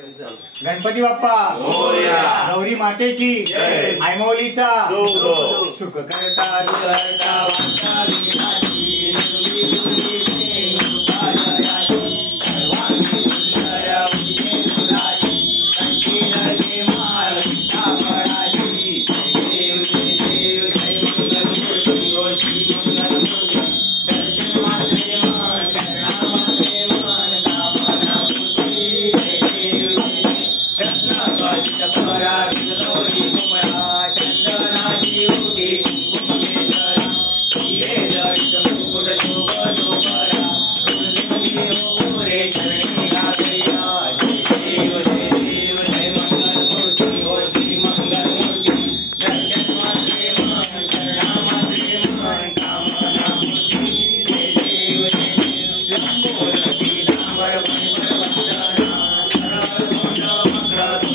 गणपती बाप्पा मोरया, गौरी माते की जय, आयमौलीचा सुख करता करता वाचा विनाची दुर्वी दुर्वी सर्वांगी सुंदर उदिये फुलाची कंठी नगे माळ कापडाची देव देव जय मंगलमूर्ती ओ श्री मंगलमूर्ती दर्शन मात्रे मान चरणा मात्रे मान कामना पूर्ती परा विलोरी कुमरा चंदनाची उठी कुंभेश्वरा हिरे जडित मुकुट शोभतो परा कुंजनी ओरे चरणी घालया देव देव जय मंगलमूर्ती ओ श्री मंगलमूर्ती दर्शन मात्रे मन चरणा मात्रे मन कामना पूर्ती देव देव लंबोदरी नामर वनवर वंदना सरळ सोंड मंगळ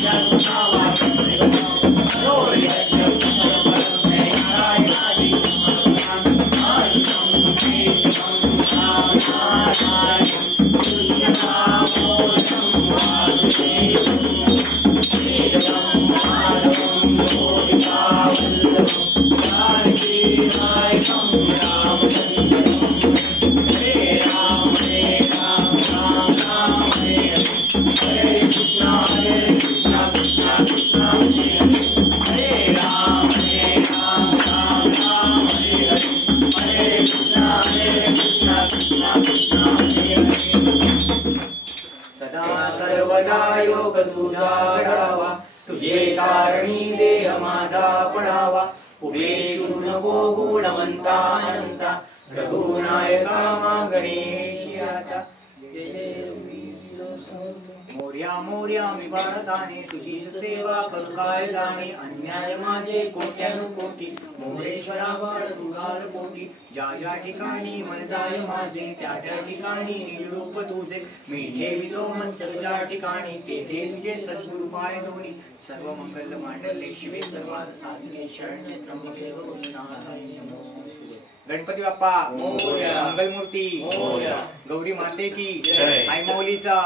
Yeah. सर्वदा योग तुझा घडावा तुझे कारणी देह माझा पडावा पुढे शूर नको गुणवंता अनंता रघुनायका गणेश आता मोर्या मोर्या मी भारताने तुझी सेवा करू काय जाणे अन्याय माझे कोट्यानुकोटी मोरेश्वरा बाळ तुझार कोटी ज्या ज्या ठिकाणी मन जाय माझे त्या त्या ठिकाणी रूप तुझे मी ठेवितो मस्तक ज्या ठिकाणी तेथे तुझे सद्गुरु पाय दोन्ही सर्व मंगल मांडले शिवे सर्वात साधने शरण्य त्र्यंबके गौरी नाथाय नमो गणपती बाप्पा मोरया मंगल मूर्ती मोरया गौरी माते की जय आई मौलीचा